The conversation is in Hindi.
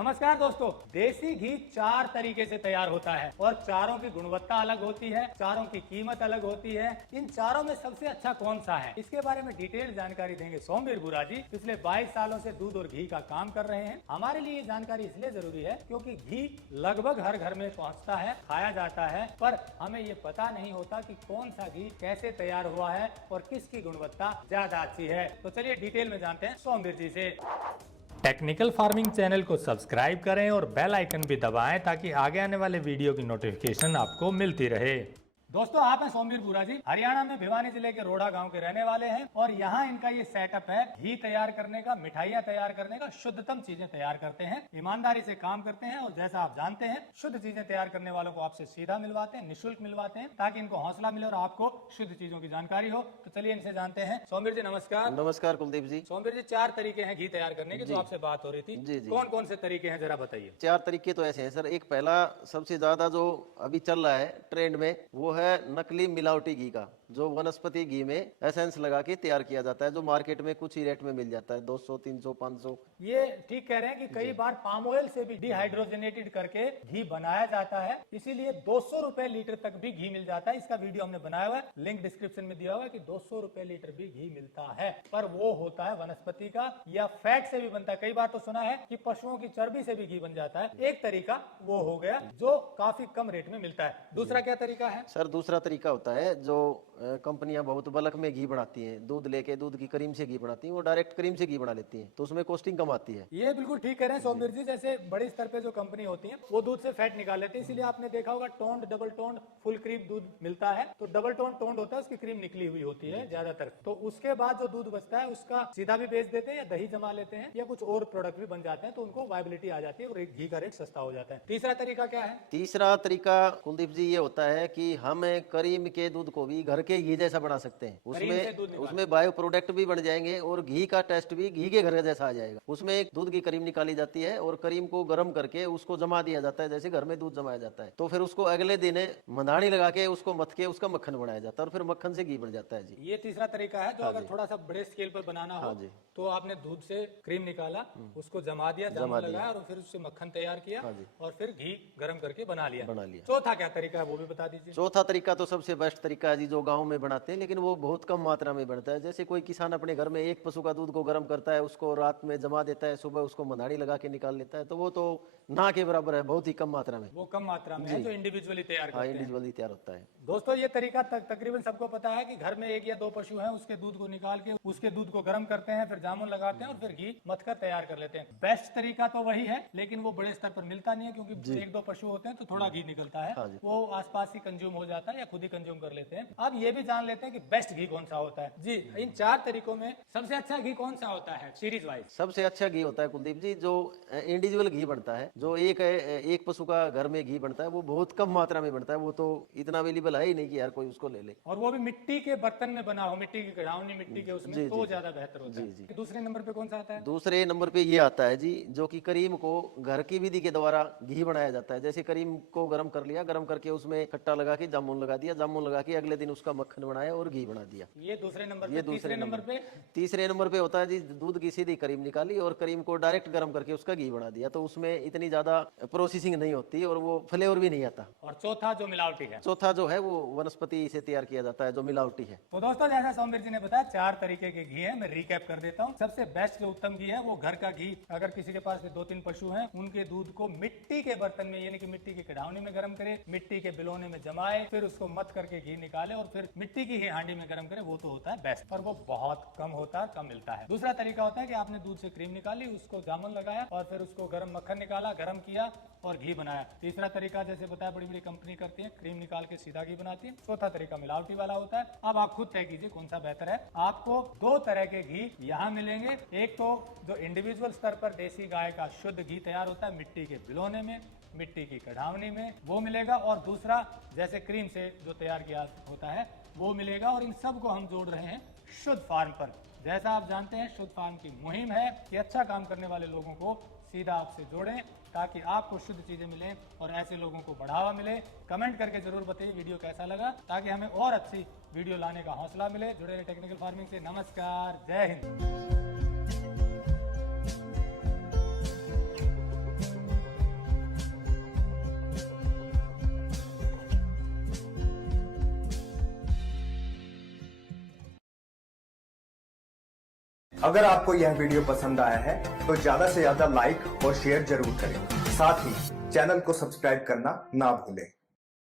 नमस्कार दोस्तों, देसी घी 4 तरीके से तैयार होता है और चारों की गुणवत्ता अलग होती है, चारों की कीमत अलग होती है। इन चारों में सबसे अच्छा कौन सा है, इसके बारे में डिटेल जानकारी देंगे सोमवीर बुरा जी। पिछले 22 सालों से दूध और घी का काम कर रहे हैं। हमारे लिए ये जानकारी इसलिए जरूरी है क्योंकि घी लगभग हर घर में पहुंचता है, खाया जाता है, पर हमें ये पता नहीं होता कि कौन सा घी कैसे तैयार हुआ है और किसकी गुणवत्ता ज्यादा अच्छी है। तो चलिए डिटेल में जानते हैं सोमवीर जी से। टेक्निकल फार्मिंग चैनल को सब्सक्राइब करें और बेल आइकन भी दबाएं ताकि आगे आने वाले वीडियो की नोटिफिकेशन आपको मिलती रहे। दोस्तों, आप हैं सोमवीर बुरा जी, हरियाणा में भिवानी जिले के रोड़ा गांव के रहने वाले हैं और यहाँ इनका ये सेटअप है घी तैयार करने का, मिठाइयाँ तैयार करने का, शुद्धतम चीजें तैयार करते हैं, ईमानदारी से काम करते हैं और जैसा आप जानते हैं शुद्ध चीजें तैयार करने वालों को आपसे सीधा मिलवाते हैं, निःशुल्क मिलवाते हैं ताकि इनको हौसला मिले और आपको शुद्ध चीजों की जानकारी हो। तो चलिए इनसे जानते हैं। सोमवीर जी नमस्कार। नमस्कार कुलदीप जी। सोमवीर जी, 4 तरीके हैं घी तैयार करने के, जो आपसे बात हो रही थी। जी, जी। कौन कौन से तरीके हैं जरा बताइए। 4 तरीके तो ऐसे हैं सर। एक पहला सबसे ज्यादा जो अभी चल रहा है ट्रेंड में, वो है नकली मिलावटी घी का, जो वनस्पति घी में एसेंस लगा के तैयार किया जाता है, जो मार्केट में कुछ ही रेट में मिल जाता है, 200, 300, 500। ये ठीक कह रहे हैं कि कई बार पाम ऑयल से भी डिहाइड्रोजनेटेड करके घी बनाया जाता है, इसीलिए 200 रुपए लीटर तक भी घी मिल जाता है। इसका वीडियो हमने बनाया हुआ है, लिंक डिस्क्रिप्शन में दिया हुआ है कि 200 रुपए लीटर भी घी मिलता है, पर वो होता है वनस्पति का या फैट से भी बनता है। कई बार तो सुना है कि पशुओं की चर्बी से भी घी बन जाता है। एक तरीका वो हो गया जो काफी कम रेट में मिलता है। दूसरा क्या तरीका है सर? दूसरा तरीका होता है जो कंपनियां बहुत बल्क में घी बनाती हैं, दूध लेके दूध की क्रीम से घी बनाती हैं, वो डायरेक्ट क्रीम से घी बना लेती हैं, तो उसमें कॉस्टिंग कम आती है। ये बिल्कुल ठीक कह रहे हैं सोमवीर जी। जैसे बड़े स्तर पे जो कंपनी होती है वो दूध से फैट निकाल लेते हैं, इसीलिए आपने देखा होगा toned, double toned, full cream दूध मिलता है। तो डबल टोन्ड होता है, उसकी क्रीम निकली हुई होती है ज्यादातर। तो उसके बाद जो दूध बचता है उसका सीधा भी बेच देते हैं या दही जमा लेते हैं या कुछ और प्रोडक्ट भी बन जाते हैं, तो उनको वायबिलिटी आ जाती है और घी का रेट सस्ता हो जाता है। तीसरा तरीका क्या है? तीसरा तरीका कुलदीप जी ये होता है कि हम क्रीम के दूध को भी घर के घी जैसा बना सकते हैं। उसमें बायो प्रोडक्ट भी बन जाएंगे और घी का टेस्ट भी घी के घर जैसा आ जाएगा। उसमें एक दूध की क्रीम निकाली जाती है और क्रीम को गर्म करके उसको जमा दिया जाता है, जैसे घर में दूध जमाया जाता है। तो फिर उसको अगले दिन मंधानी लगा के उसको मथ के उसका मक्खन बनाया जाता है और फिर मक्खन से घी बन जाता है जी। ये तीसरा तरीका है जो अगर थोड़ा सा बड़े स्केल पर बनाना हो तो आपने दूध से क्रीम निकाला, उसको जमा दिया, जामुन लगाया और फिर उससे मक्खन तैयार किया और फिर घी गर्म करके बना लिया। चौथा क्या तरीका है वो भी बता दीजिए। चौथा तरीका तो सबसे बेस्ट तरीका है जी, जो गाँव में बनाते हैं, लेकिन वो बहुत कम मात्रा में बनता है। जैसे कोई किसान अपने घर में एक पशु का दूध को गर्म करता है, उसको रात में जमा देता है, सुबह उसको मंधानी लगा के निकाल लेता है, तो वो तो ना के बराबर है, बहुत ही कम मात्रा में। वो कम मात्रा में है जो इंडिविजुअली तैयार करते हैं। इंडिविजुअली तैयार होता है। दोस्तों, ये तरीका तकरीबन सबको पता है कि घर में 1 या 2 पशु हैं, उसके दूध को निकाल के उसके दूध को गर्म करते हैं, फिर जामुन लगाते हैं और फिर घी मथकर तैयार कर लेते हैं। बेस्ट तरीका तो वही है, लेकिन वो बड़े स्तर पर मिलता नहीं है क्योंकि 1-2 पशु होते हैं तो थोड़ा घी निकलता है, वो आसपास ही कंज्यूम हो जाता है या खुद ही कंज्यूम कर लेते हैं। अब ये भी जान लेते हैं कि बेस्ट घी कौन सा होता है जी। इन 4 तरीकों में सबसे अच्छा घी कौन सा होता है सीरीज वाइज? सबसे अच्छा घी होता है कुलदीप जी जो इंडिविजुअल घी बनता है, जो एक पशु का घर में घी बनता है, वो बहुत कम मात्रा में बनता है, वो तो इतना अवेलेबल है ही नहीं कि यार कोई उसको ले ले, और वो भी मिट्टी के बर्तन में बना हो, मिट्टी की कढ़ावनी, मिट्टी के उसमें, तो ज्यादा बेहतर होता है। दूसरे नंबर पे कौन सा आता है? दूसरे नंबर पे ये आता है जी, जो कि क्रीम को घर की विधि के द्वारा घी बनाया जाता है। जैसे क्रीम को गर्म कर लिया, गर्म करके उसमें खट्टा लगा के जामुन लगा दिया, जामुन लगा के अगले दिन उसका मक्खन बनाया और घी बना दिया। ये दूसरे नंबर पे। तीसरे नंबर पे होता है जी, दूध की सीधी क्रीम निकाली और क्रीम को डायरेक्ट गर्म करके उसका घी बना दिया, तो उसमें इतनी ज्यादा प्रोसेसिंग नहीं होती और वो फ्लेवर भी नहीं आता। और चौथा जो मिलावटी है? चौथा जो है वो वनस्पति से तैयार किया जाता है, जो मिलावटी है। तो दोस्तों, जैसा सोमवीर जी ने बताया 4 तरीके के घी है, मैं रिकैप कर देता हूँ। सबसे बेस्ट जो उत्तम घी है वो घर का घी। अगर किसी के पास 2-3 पशु हैं, उनके दूध को मिट्टी के बर्तन में यानी कि मिट्टी की कढ़ावनी में गर्म करे, मिट्टी के बिलोने में जमाए, फिर उसको मत करके घी निकाले और फिर मिट्टी की ही हांडी में गर्म करे, वो तो होता है बेस्ट, पर वो बहुत कम होता है, कम मिलता है। दूसरा तरीका होता है कि आपने दूध से क्रीम निकाली, उसको जामुन लगाया और फिर उसको गर्म मक्खन निकाला, गर्म किया और घी बनाया। तीसरा तरीका जैसे बताया बड़ी बड़ी कंपनी करती है, क्रीम निकाल के सीधा घी बनाती है। चौथा तरीका मिलावटी वाला होता है। अब आप खुद तय कीजिए कौन सा बेहतर है। आपको 2 तरह के घी यहाँ मिलेंगे। एक तो जो इंडिविजुअल स्तर पर देसी गाय का शुद्ध घी तैयार होता है मिट्टी के बिलोने में, मिट्टी की कढ़ावनी में, वो मिलेगा, और दूसरा जैसे क्रीम से जो तैयार किया होता है वो मिलेगा। और इन सब को हम जोड़ रहे हैं शुद्ध फार्म पर। जैसा आप जानते हैं शुद्ध फार्म की मुहिम है कि अच्छा काम करने वाले लोगों को सीधा आपसे जोड़ें ताकि आपको शुद्ध चीजें मिलें और ऐसे लोगों को बढ़ावा मिले। कमेंट करके जरूर बताइए वीडियो कैसा लगा ताकि हमें और अच्छी वीडियो लाने का हौसला मिले। जुड़े रहे टेक्निकल फार्मिंग से। नमस्कार, जय हिंद। अगर आपको यह वीडियो पसंद आया है तो ज्यादा से ज्यादा लाइक और शेयर जरूर करें। साथ ही चैनल को सब्सक्राइब करना ना भूलें।